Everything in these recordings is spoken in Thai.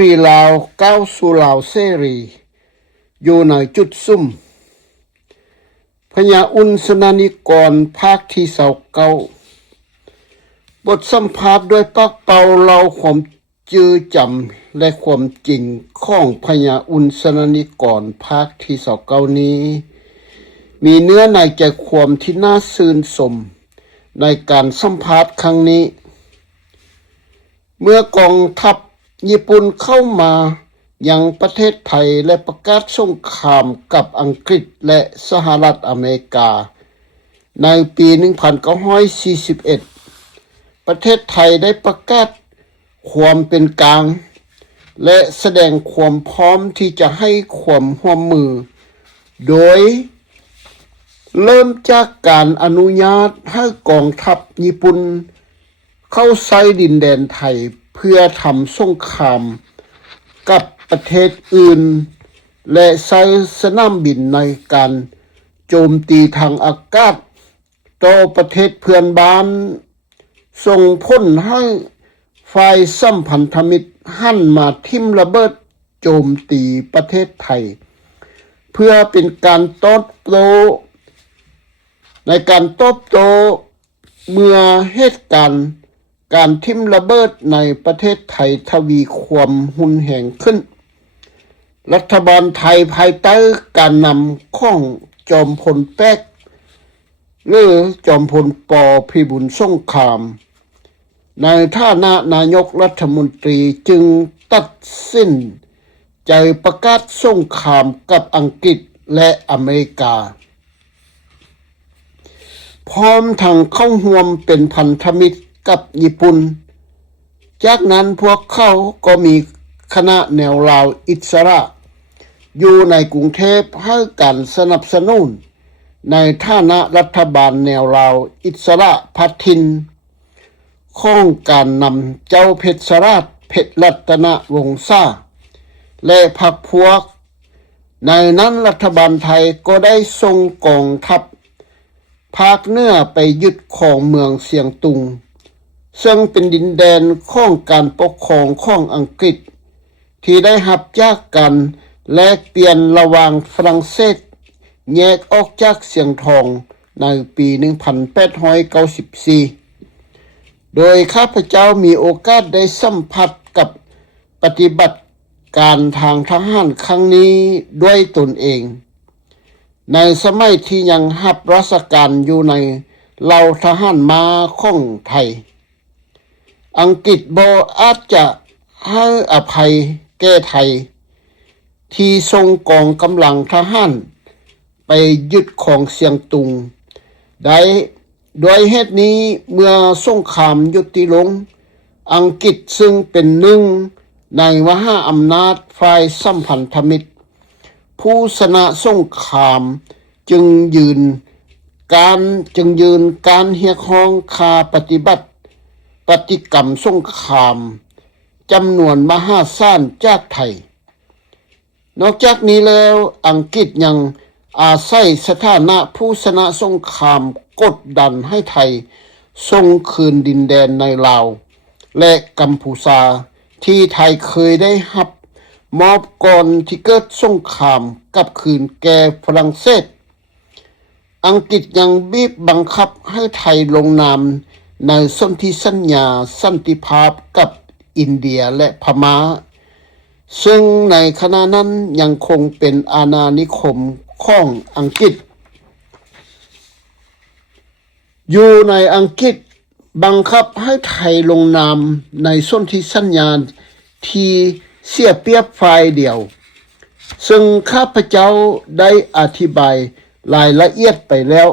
รีลาวก้าวสู่ลาวเสรีอยู่ในจุดซุ่มพญาอุ่นสนานิกรภาคที่29บทสัมภาษณ์ด้วยปากเป่าเล่าความจื้อจำและความจริงของพญาอุ่นสนานิกรภาคที่29นี้มีเนื้อในใจความที่น่าชื่นชมในการสัมภาษณ์ครั้งนี้เมื่อกองทัพญี่ปุ่นเข้ามายังประเทศไทยและประกาศสงครามกับอังกฤษและสหรัฐอเมริกาในปี 1941 ประเทศไทยได้ประกาศความเป็นกลางและแสดงความพร้อมที่จะให้ความร่วมมือโดยเริ่มจากการอนุญาตให้กองทัพญี่ปุ่นเข้าใช้ดินแดนไทยเพื่อทำสงครามกับประเทศอื่นและใช้สนามบินในการโจมตีทางอากาศต่อประเทศเพื่อนบ้านส่งผลให้ฝ่ายสัมพันธมิตรหันมาทิ่มระเบิดโจมตีประเทศไทยเพื่อเป็นการตอบโต้ในการตอบโต้เมื่อเหตุการณ์การทิ่มระเบิดในประเทศไทยทวีความหุนแหงขึ้นรัฐบาลไทยภายใต้การนำของจอมพลแป๊กหรือจอมพลป.พิบูลสงครามในฐานะนายกรัฐมนตรีจึงตัดสินใจประกาศสงครามกับอังกฤษและอเมริกาพร้อมทั้งเข้าร่วมเป็นพันธมิตรกับญี่ปุ่นจากนั้นพวกเขาก็มีคณะแนวราวอิสระอยู่ในกรุงเทพให้การสนับสนุนในฐานะรัฐบาลแนวราวอิสระพัทินของการนำเจ้าเพชรราชเพชรรัตนวงศ์ซ่าและพรรคพวกในนั้นรัฐบาลไทยก็ได้ส่งกองทัพภาคเหนือไปยึดครองเมืองเสียงตุงซึ่งเป็นดินแดนของการปกครองของอังกฤษที่ได้รับจากกันแลกเปลี่ยนระหว่างฝรั่งเศสแยกออกจากเสียงทองในปี 1894 โดยข้าพเจ้ามีโอกาสได้สัมผัสกับปฏิบัติการทางทหารครั้งนี้ด้วยตนเองในสมัยที่ยังรับราชการอยู่ในเหล่าทหารม้าของไทยอังกฤษบ่อาจจะให้อภัยแก่ไทยที่ส่งกองกำลังทหารไปยึดของเสียงตุงได้ด้วยเหตุนี้เมื่อสงครามยุติลงอังกฤษซึ่งเป็นหนึ่งในมหาอำนาจฝ่ายสัมพันธมิตรผู้ชนะสงครามจึงยืนการเรียกร้องค่าปฏิกรรมสงครามจำนวนมหาศาลจากไทยนอกจากนี้แล้วอังกฤษยังอาศัยสถานะผู้ชนะสงครามกดดันให้ไทยส่งคืนดินแดนในลาวและกัมพูชาที่ไทยเคยได้รับมอบก่อนที่เกิดสงครามกลับคืนแก่ฝรั่งเศสอังกฤษยังบีบบังคับให้ไทยลงนามในสนธิสัญญาสันติภาพกับอินเดียและพม่าซึ่งในขณะนั้นยังคงเป็นอาณานิคมของอังกฤษอยู่ในอังกฤษบังคับให้ไทยลงนามในสนธิสัญญาที่เสียเปรียบฝ่ายเดียวซึ่งข้าพเจ้าได้อธิบายรายละเอียดไปแล้ว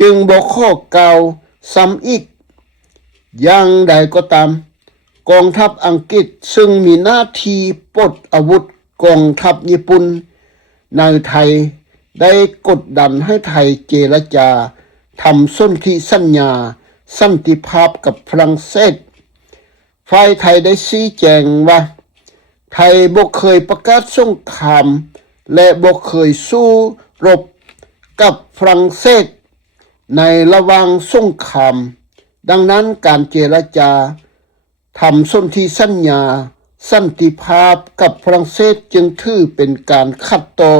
จึงบอกข้อกล่าวซ้ำอีกอย่างใดก็ตามกองทัพอังกฤษซึ่งมีหน้าที่ปลดอาวุธกองทัพญี่ปุ่นในไทยได้กดดันให้ไทยเจรจาทำสนธิสัญญาสันติภาพกับฝรั่งเศสฝ่ายไทยได้ชี้แจงว่าไทยบ่เคยประกาศสงครามและบ่เคยสู้รบกับฝรั่งเศสในระหว่างสงครามดังนั้นการเจรจาทำสนธิสัญญา สันติภาพกับฝรั่งเศสจึงถือเป็นการขัดต่อ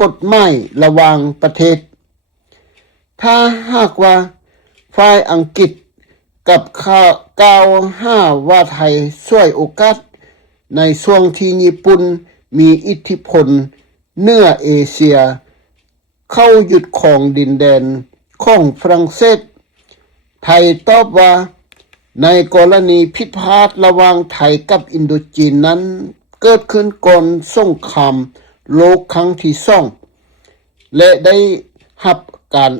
กฎหมายระหว่างประเทศถ้าหากว่าฝ่ายอังกฤษกับกล่าวห้าว่าไทยช่วยโอกาสในช่วงที่ญี่ปุ่นมีอิทธิพลเหนือเอเชียเข้ายึดครองดินแดนของฝรั่งเศสไทยตอบว่าในกรณีผิดพลาดระหว่างไทยกับอินโดจีนนั้นเกิดขึ้นก่อนสงครามโลกครั้งที่สองและได้รับการ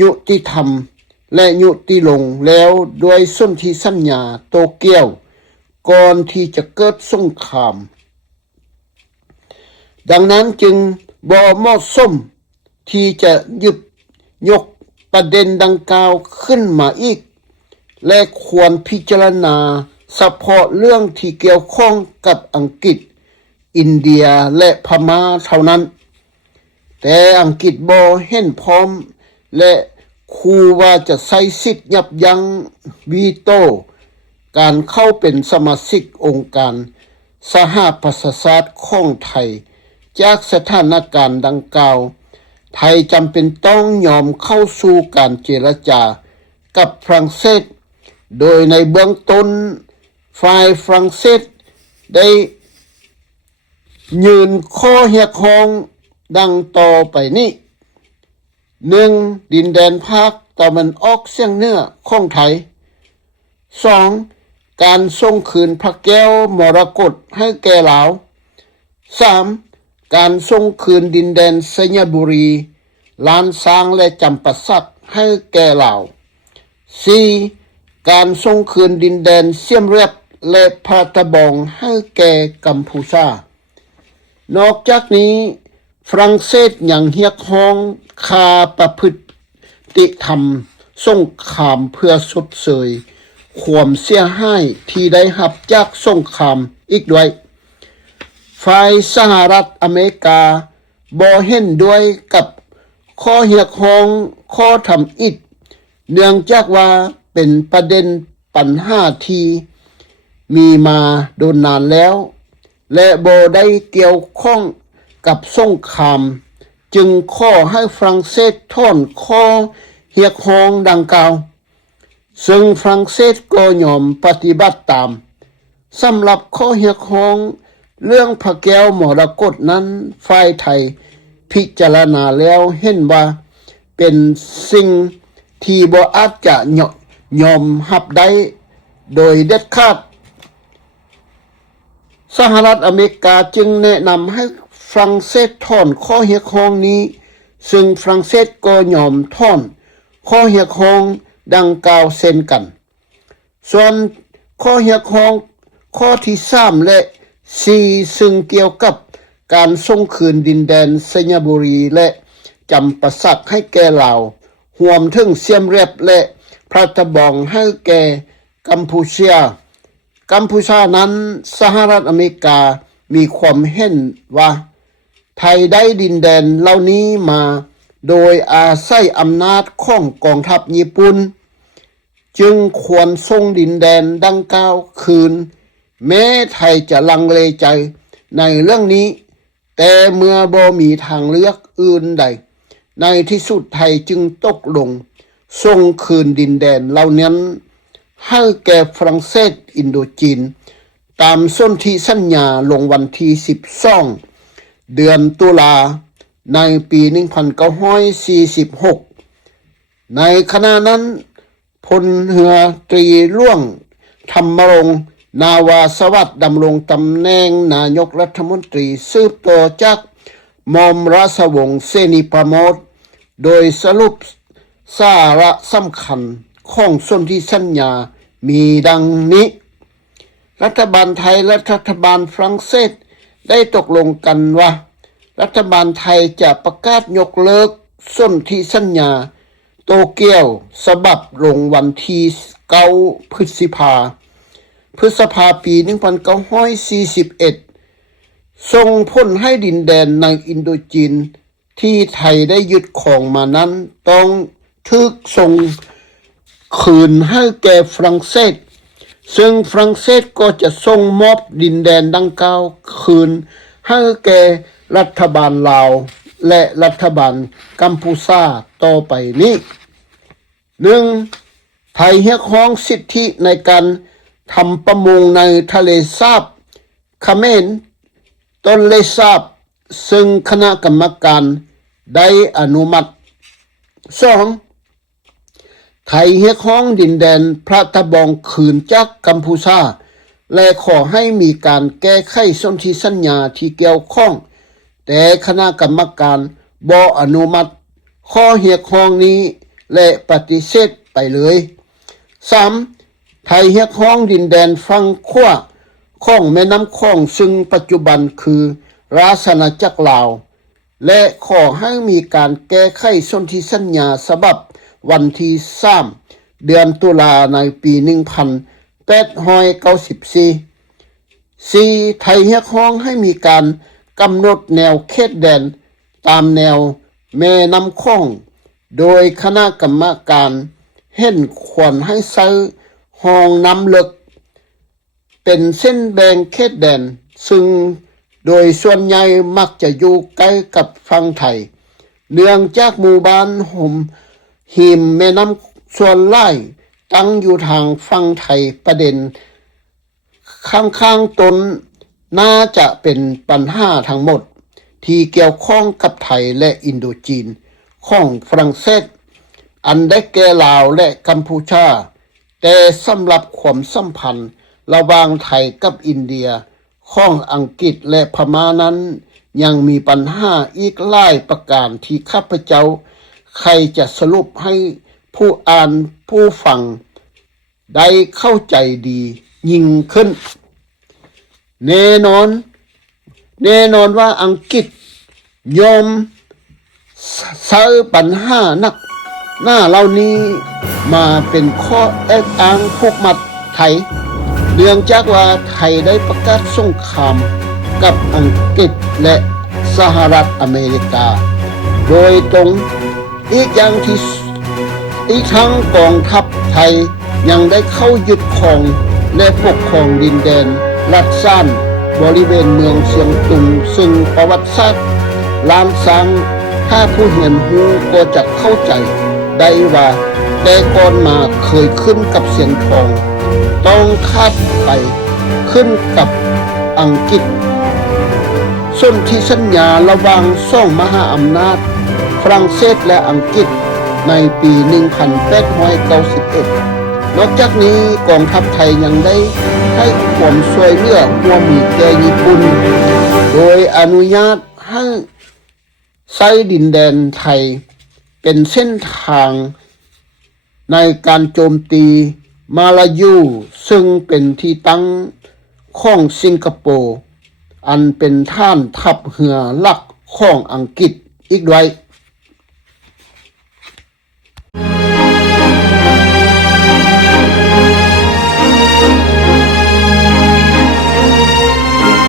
ยุติธรรมและยุติลงแล้วด้วยสนธิสัญญาโตเกียวก่อนที่จะเกิดสงครามดังนั้นจึงบ่เหมาะสมที่จะหยิบยกประเด็นดังกล่าวขึ้นมาอีกและควรพิจารณาเฉพาะเรื่องที่เกี่ยวข้องกับอังกฤษอินเดียและพม่าเท่านั้นแต่อังกฤษบ่เห็นพร้อมและคู่ว่าจะใช้สิทธิ์ยับยั้งวีโต้การเข้าเป็นสมาชิกองค์การสหประชาชาติของไทยจากสถานการณ์ดังกล่าวไทยจำเป็นต้องยอมเข้าสู่การเจรจากับฝรั่งเศสโดยในเบื้องต้นฝ่ายฝรั่งเศสได้ยืนข้อเรียกร้องดังต่อไปนี้ 1. ดินแดนภาคตะวันออกเฉียงเหนือของไทย 2. การส่งคืนพระแก้วมรกตให้แก่ลาว 3. การส่งคืนดินแดนสัญบุรีล้านช้างและจำปาสักให้แก่ลาว 4. การส่งคืนดินแดนเสียมเรียบและพาตะบองให้แก่กัมพูชานอกจากนี้ฝรั่งเศสยังเรียกร้องค่าประพฤติธรรมสงครามเพื่อชดเชยความเสียหายที่ได้รับจากสงครามอีกด้วยฝ่ายสหรัฐอเมริกาบ่เห็นด้วยกับข้อเรียกร้องข้อทำอิฐเนื่องจากว่าเป็นประเด็นปัญหาที่มีมาโดนนานแล้วและบ่ได้เกี่ยวข้องกับสงครามจึงขอให้ฝรั่งเศสถอนข้อเรียกร้องดังกล่าวซึ่งฝรั่งเศสก็ยอมปฏิบัติตามสำหรับข้อเรียกร้องเรื่องพระแก้วมรกตนั้นฝ่ายไทยพิจารณาแล้วเห็นว่าเป็นสิ่งที่บ่อาจจะยอมรับได้โดยเด็ดขาดสหรัฐอเมริกาจึงแนะนำให้ฝรั่งเศสถอนข้อเรียกร้องนี้ซึ่งฝรั่งเศสก็ยอมถอนข้อเรียกร้องดังกล่าวเช่นกันส่วนข้อเรียกร้องข้อที่3และ4ซึ่งเกี่ยวกับการส่งคืนดินแดนสัญบุรีและจำปาสักให้แก่ลาวรวมถึงเสียมเรียบและพระตะบองให้แก่กัมพูชานั้นสหรัฐอเมริกามีความเห็นว่าไทยได้ดินแดนเหล่านี้มาโดยอาศัยอำนาจของกองทัพญี่ปุ่นจึงควรส่งดินแดนดังกล่าวคืนแม้ไทยจะลังเลใจในเรื่องนี้แต่เมื่อบ่มีทางเลือกอื่นใดในที่สุดไทยจึงตกลงส่งคืนดินแดนเหล่านั้นให้แก่ฝรั่งเศสอินโดจีนตามสนธิสัญญาลงวันที่12เดือนตุลาในปี1946ในขณะนั้นพลเรือตรีหลวงธรรมรงค์นาวาสวัสดิ์ดำรงตำแหน่งนายกรัฐมนตรีสืบต่อจากหม่อมราชวงศ์เสนีประโมทโดยสรุปสาระสำคัญของสนธิสัญญามีดังนี้รัฐบาลไทยและรัฐบาลฝรั่งเศสได้ตกลงกันว่ารัฐบาลไทยจะประกาศยกเลิกสนธิสัญญาโตเกียวฉบับลงวันที่9พฤษภาปี1941ส่งผลให้ดินแดนในอินโดจีนที่ไทยได้ยึดครองมานั้นต้องถูกส่งคืนให้แก่ฝรั่งเศส ซึ่งฝรั่งเศสก็จะส่งมอบดินแดนดังกล่าวคืนให้แก่รัฐบาลลาวและรัฐบาลกัมพูชาต่อไปนี้1ไทยเรียกร้องสิทธิในการทำประมงในทะเลสาบเขมรต้นเลสาบซึ่งคณะกรรมการได้อนุมัติ2ไทยเรียกร้องดินแดนพระตะบองคืนจากกัมพูชาและขอให้มีการแก้ไขสนธิสัญญาที่เกี่ยวข้องแต่คณะกรรมการบ่อนุมัติข้อเรียกร้องนี้และปฏิเสธไปเลย3ไทยเรียกร้องดินแดนฝั่งขวาของแม่น้ำคองซึ่งปัจจุบันคือราชอาณาจักรลาวและขอให้มีการแก้ไขสนธิสัญญาฉบับวันที่3เดือนตุลาในปี1894 4ไทยเรียกร้องให้มีการกำหนดแนวเขตแดนตามแนวแม่น้ำคองโดยคณะกรรมการเห็นควรให้ใช้ห้องน้ำลึกเป็นเส้นแบ่งเขตแดนซึ่งโดยส่วนใหญ่มักจะอยู่ใกล้กับฝั่งไทยเนื่องจากหมู่บ้านหิมแม่น้ำส่วนหลายตั้งอยู่ทางฝั่งไทยประเด็นข้างๆตนน่าจะเป็นปัญหาทั้งหมดที่เกี่ยวข้องกับไทยและอินโดจีนของฝรั่งเศสอันได้แก่ลาวและกัมพูชาแต่สำหรับความสัมพันธ์ระหว่างไทยกับอินเดียของอังกฤษและพม่านั้นยังมีปัญหาอีกหลายประการที่ข้าพเจ้าใครจะสรุปให้ผู้อ่านผู้ฟังได้เข้าใจดียิ่งขึ้นแน่นอนว่าอังกฤษยอมใช้ปัญหานักหน้าเหล่านี้มาเป็นข้อแอบอ้างผูกมัดไทยเนื่องจากว่าไทยได้ประกาศสงครามกับอังกฤษและสหรัฐอเมริกาโดยตรงอีกทั้งกองทัพไทยยังได้เข้ายึดครองและปกครองดินแดนลัดซ่านบริเวณเมืองเชียงตุงซึ่งประวัติศาสตร์ล้านสร้างถ้าผู้เห็นหูก็จะเข้าใจได้ว่าแต่ก่อนมาเคยขึ้นกับเสียงทองต้องคาดไปขึ้นกับอังกฤษสนธิสัญญาระหว่างสองมหาอำนาจฝรั่งเศสและอังกฤษในปี1891นอกจากนี้กองทัพไทยยังได้ให้ความช่วยเหลือร่วมมือแก่ญี่ปุ่นโดยอนุญาตให้ใช้ดินแดนไทยเป็นเส้นทางในการโจมตีมาลายูซึ่งเป็นที่ตั้งของสิงคโปร์อันเป็นฐานทัพเรือหลักของอังกฤษอีกด้วย